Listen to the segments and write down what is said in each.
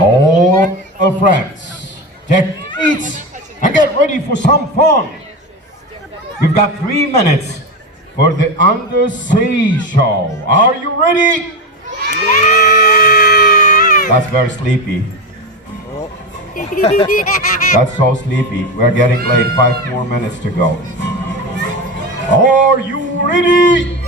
All friends, take seats and get ready for some fun. We've got 3 minutes for the undersea show. Are you ready? That's very sleepy. That's so sleepy. We're getting late. 5 more minutes to go. Are you ready?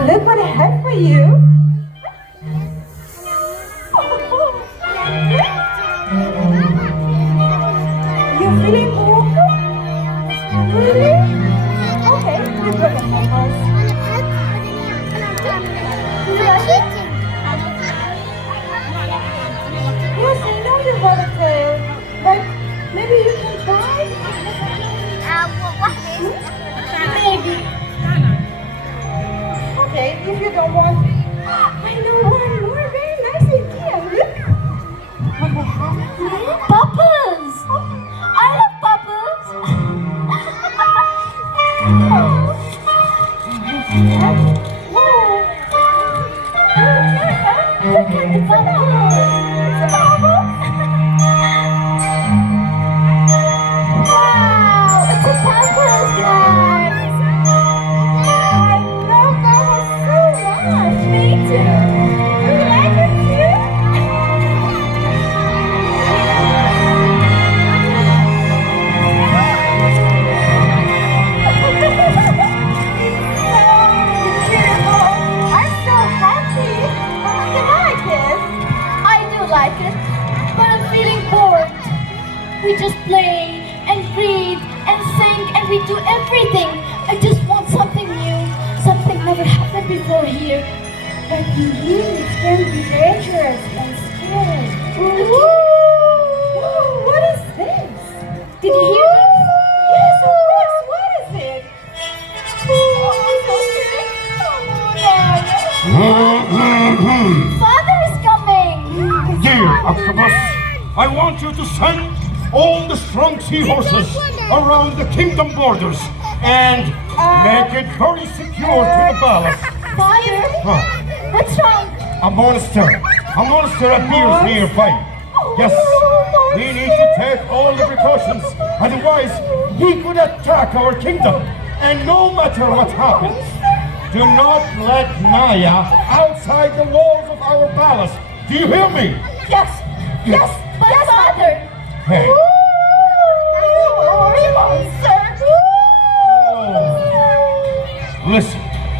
Look what I have for you. You're feeling cold? Really? Okay, you go to my house. Do you like it? Yes, I know you got a tail, but maybe you can try? Maybe. Okay, if you don't want, I know one more very nice idea. Look. Bubbles! I love bubbles! Look at the bubble! It's a bubble! Wow! It's a bubbles, guys! Me too. Do you like it too? I'm so happy. You like it? I do like it, but I'm feeling bored. We just play and read and sing and we do everything. I just want something new, something never happened before here. But it can be dangerous and scary. Ooh. What is this? Did you hear this? Yes, of course. What is it? Father is coming. Dear Octopus, I want you to send all the strong seahorses around the kingdom borders and make it very secure to the palace. Father, what's wrong? A monster appears nearby. Yes, we need to take all the precautions, otherwise he could attack our kingdom. And no matter what happens, do not let Naya outside the walls of our palace. Do you hear me? Yes, but Father. Hey.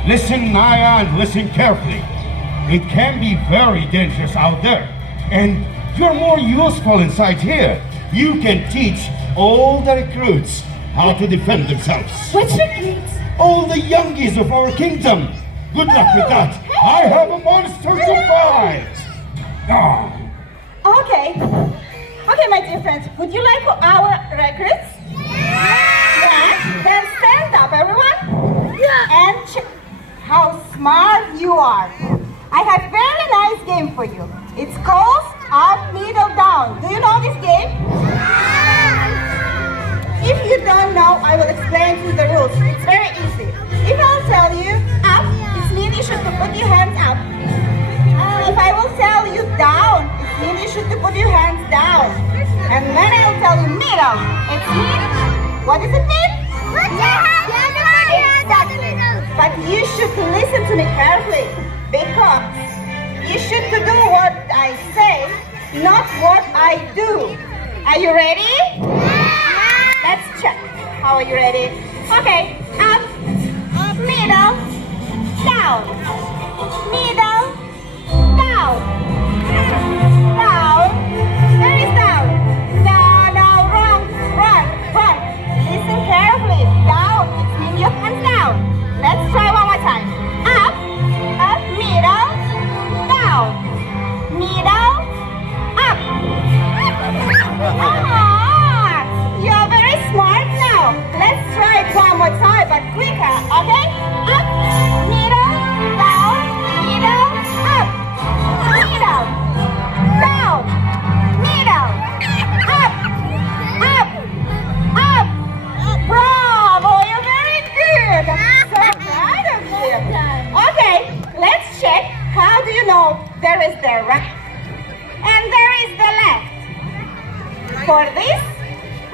Listen, Naya, and listen carefully. It can be very dangerous out there, and you're more useful inside here. You can teach all the recruits how to defend themselves. Which recruits? All the youngies of our kingdom. Good luck with that. I have a monster to fight. Ah. Okay, my dear friends, would you like our records? Yeah. Then stand up, everyone. And check how smart you are. I have a very nice game for you. It's called Up, Middle, Down. Do you know this game? If you don't know, I will explain to you the rules. It's very easy. If I'll tell you up, it means you should put your hands up. If I will tell you down, it means you should put your hands down. And when I'll tell you middle, it means, what does it mean? Exactly. But you should listen to me carefully, because you should do what I say, not what I do. Are you ready? Let's check. How are you ready? Okay. Up, middle, down. Middle, down. Down. is the left. For this,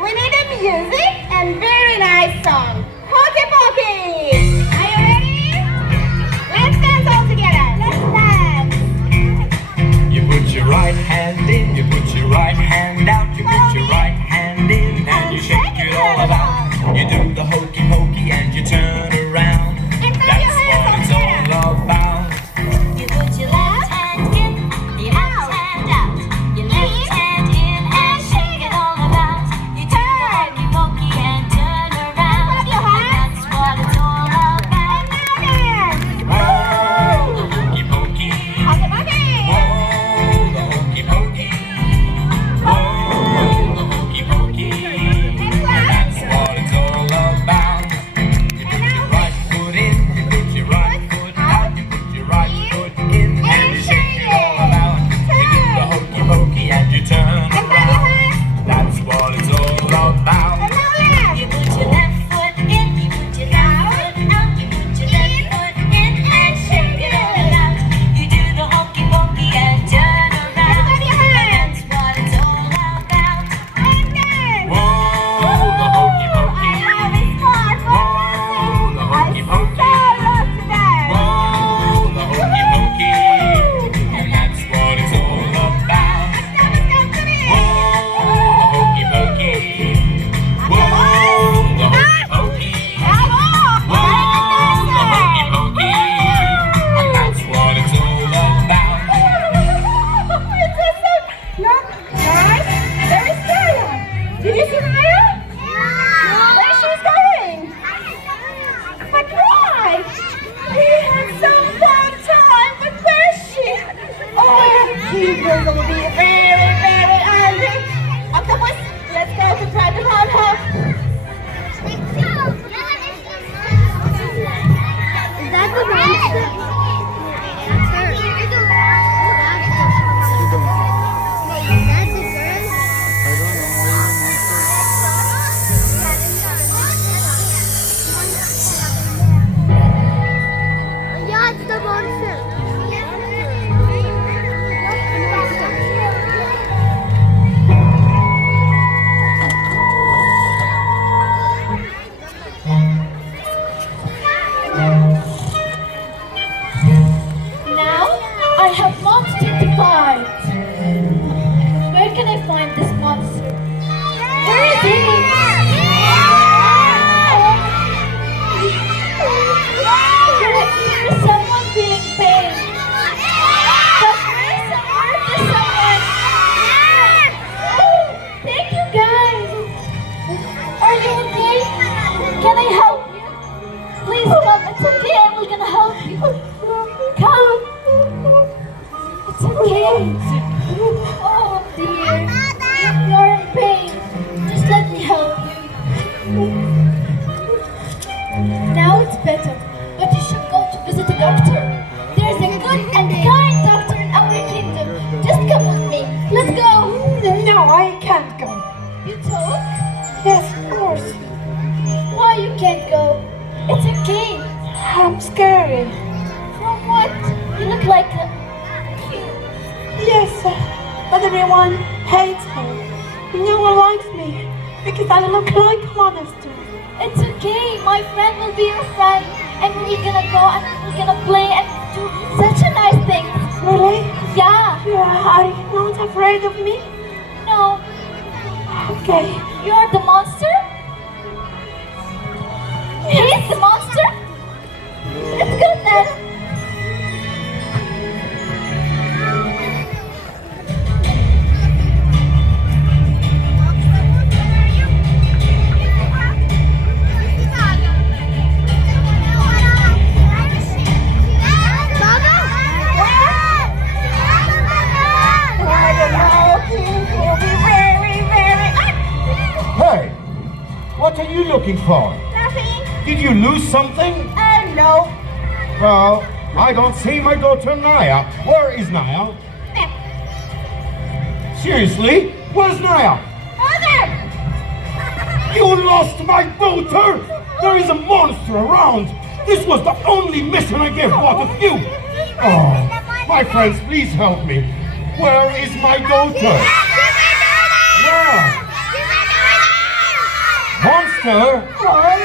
we need a music and very nice song. Hokey pokey! Are you ready? Let's dance all together. Let's dance. You put your right hand in, you put your right hand out, you put your right hand in and you shake it all about. You do the hokey pokey and you turn around. That's what it's all about. You put your left hand in, your left hand out. Your left hand in and shake it all about. You do the hokey pokey and turn around. That's what it's all about. Whoa, the hokey pokey. Hokey pokey! Whoa, the hokey pokey. Whoa, the hokey pokey. That's what it's all about. You put your right foot in, you put your right foot out, you put your right foot in and you shake it all about. You do the hokey pokey and you turn around. That's what it's all about. You put your left foot in, you put your left foot out, you put your left foot in and shake it all out. You do the hokey pokey and turn around. That's what it's all about. Whoa, the hokey pokey. Whoa, the hokey pokey. Whoa, the hokey pokey. And that's what it's all about. Whoa, the hokey pokey. Whoa, the hokey pokey. Whoa, the hokey pokey. And that's what it's all about. Look, guys, there is Maya. Did you see Maya? Where she's going? But why? We had some fun time, but where is she? Oh, people will be very, very angry. Octopus, let's go to try to help her. Is that the monster? Yeah, it's the monster. Now I have monster to fight. Where can I find this monster? Where is he? Is someone feeling pain? Does Marissa hurt to someone? Oh, thank you guys. Are you okay? Can I help you? Please come. It's okay. I'm gonna help you. Come. It's okay. Oh dear. You're in pain. Just let me help you. Now it's better. But you should go to visit a doctor. There's a good and kind doctor in our kingdom. Just come with me. Let's go. No, I can't go. You talk? Yes, of course. Why you can't go? It's okay. I'm scary. From what? You look like a Yes, but everyone hates me. No one likes me because I look like a monster. It's okay. My friend will be your friend, and we're gonna go and we're gonna play and do such a nice thing. Really? Yeah. Are you not afraid of me? No. Okay. You're the monster? He's the monster? Let's go then. Hey, what are you looking for? Nothing. Did you lose something? No. Well, I don't see my daughter Naya. Where is Naya? Seriously? Where's Naya? Mother! You lost my daughter! There is a monster around! This was the only mission I gave both of you! Oh, my friends, please help me. Where is my daughter? Where? Monster? What?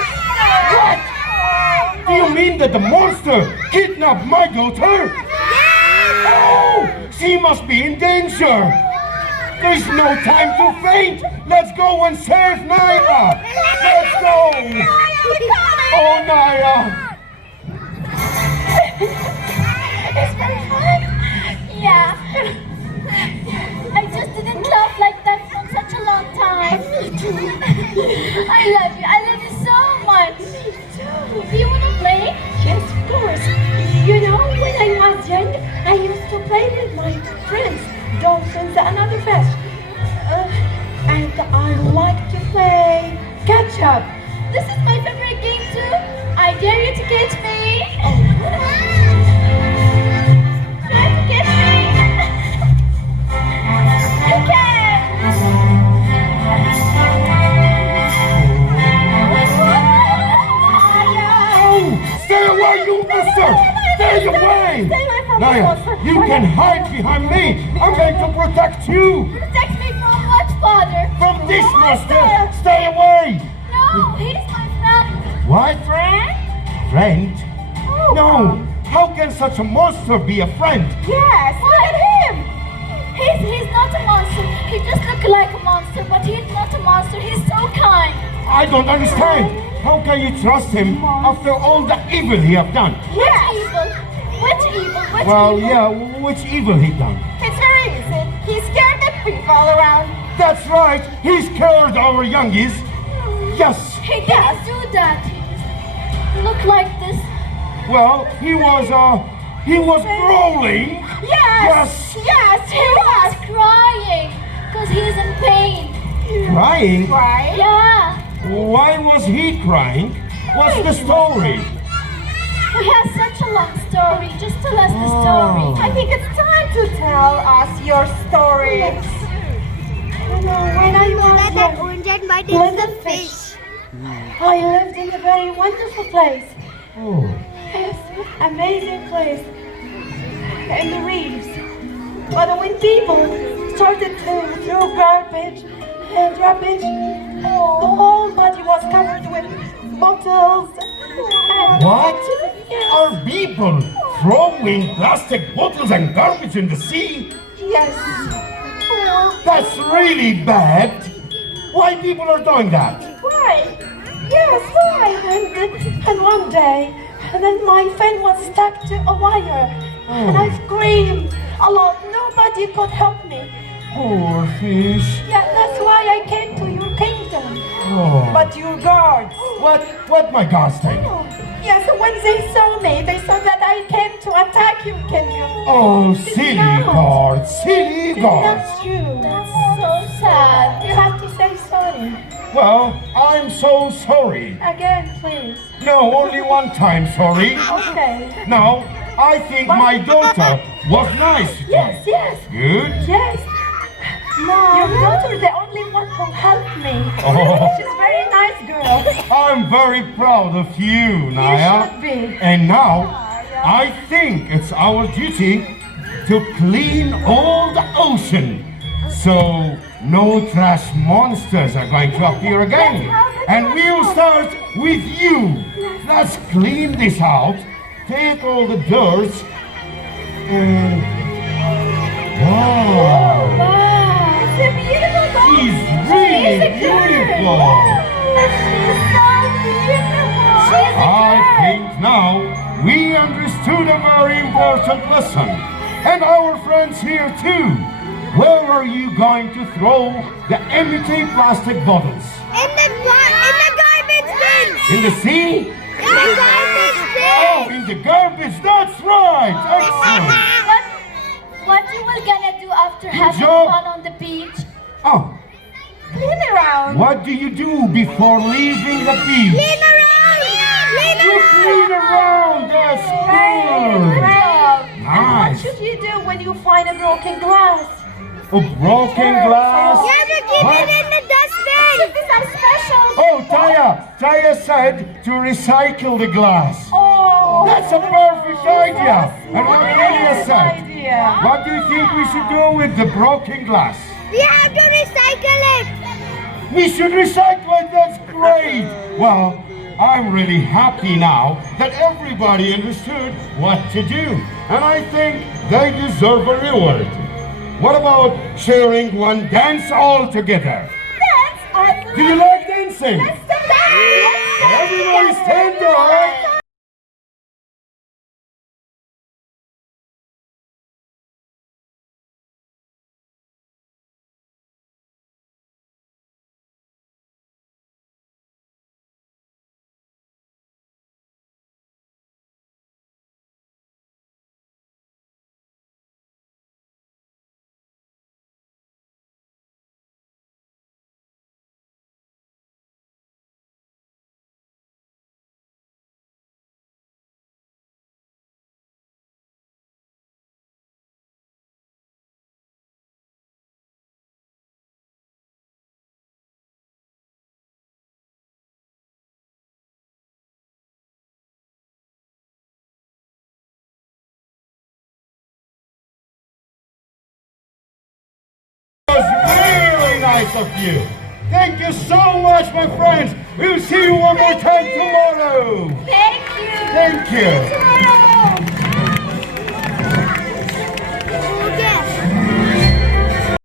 Do you mean that the monster kidnapped my daughter? Oh, she must be in danger. There's no time to faint. Let's go and save Naira. Let's go. Oh, Naira. It's very fun. Yeah. I just didn't laugh like that for such a long time. I love you. I love you so much. Do you want to play? Yes, of course. You know, when I was young, I used to play with my friends, dolphins and other fish. And I like to play catch up. This is my favorite game too. I dare you to catch me. Try to catch me. You can. Stay away, you monster! Stay away! Stay away from me, Naira, monster. you can hide behind me. I'm going to protect you Protect me from what, Father? from this monster. Stay away! No, he's my friend. What? Friend? Friend? No. How can such a monster be a friend? Yes, look at him. He's not a monster. He just looks like a monster, but he's not a monster. He's so kind. I don't understand. How can you trust him after all the evil he have done? Which evil? Which evil? Which Well, evil? yeah, which evil he done? It's very easy. He scared the people all around. That's right. He scared our youngies. Yes. He didn't do that. He just looked like this. Well, he was rolling. Yes, yes, He was crying because he's in pain. Crying? Right? Yeah. Why was he crying? What's the story? He has such a long story. Just tell us the story. I think it's time to tell us your story. You know, when I was That young, orange and white little is the fish, fish. I lived in a very wonderful place. Oh. Yes, amazing place. In the reefs. But when people started to throw garbage and rubbish, the whole body was covered with bottles. And What? Yes. Are people throwing plastic bottles and garbage in the sea? Yes. That's really bad. Why people are doing that? Why? Yes, why? And one day, and then my fan was stuck to a wire. And I screamed a lot. Nobody could help me. Poor fish. Yeah, that's why I came to your kingdom. Oh. But your guards. What my guards think? Oh, yes, when they saw me, they saw that I came to attack your kingdom. Oh, silly guards, silly guards. That's true. That's so sad. You have to say sorry. Well, I'm so sorry. Again, please. No, only one time sorry. Okay. Now, I think my daughter was nice. Yes, yes. Good. Yes. No. Your daughter, the only one who helped me. Oh. She's a very nice girl. I'm very proud of you, Naya. should be. And now, I think it's our duty to clean all the ocean. So no trash monsters are going to appear again. And we'll start with you. Let's clean this out. Take all the dirt and wow. Wow. It's a beautiful boat. She's really beautiful. She's so beautiful. She's I think now we understood a very important lesson. And our friends here too. Where are you going to throw the empty plastic bottles? In the garbage bin. In the sea? In the garbage bin. Oh, in the garbage, that's right! Excellent! What you were gonna do after having job. fun on the beach? Oh, clean around. what do you do before leaving the beach? Clean around. Clean You around. clean around, that's good! And what Nice! should you do when you find a broken glass? A broken glass? You have to keep What? it in the dustbin. This is special. Oh, Taya said to recycle the glass. Oh, That's a perfect idea. And what Lilia said, Yeah. What do you think we should do with the broken glass? We have to recycle it. We should recycle it, that's great! Well, I'm really happy now that everybody understood what to do. And I think they deserve a reward. What about sharing one dance all together? Dance? Do you like dancing? Let's dance! Everybody stand up! That was really nice of you. Thank you so much, my friends. We'll see you one more time tomorrow. Thank you! Thank you.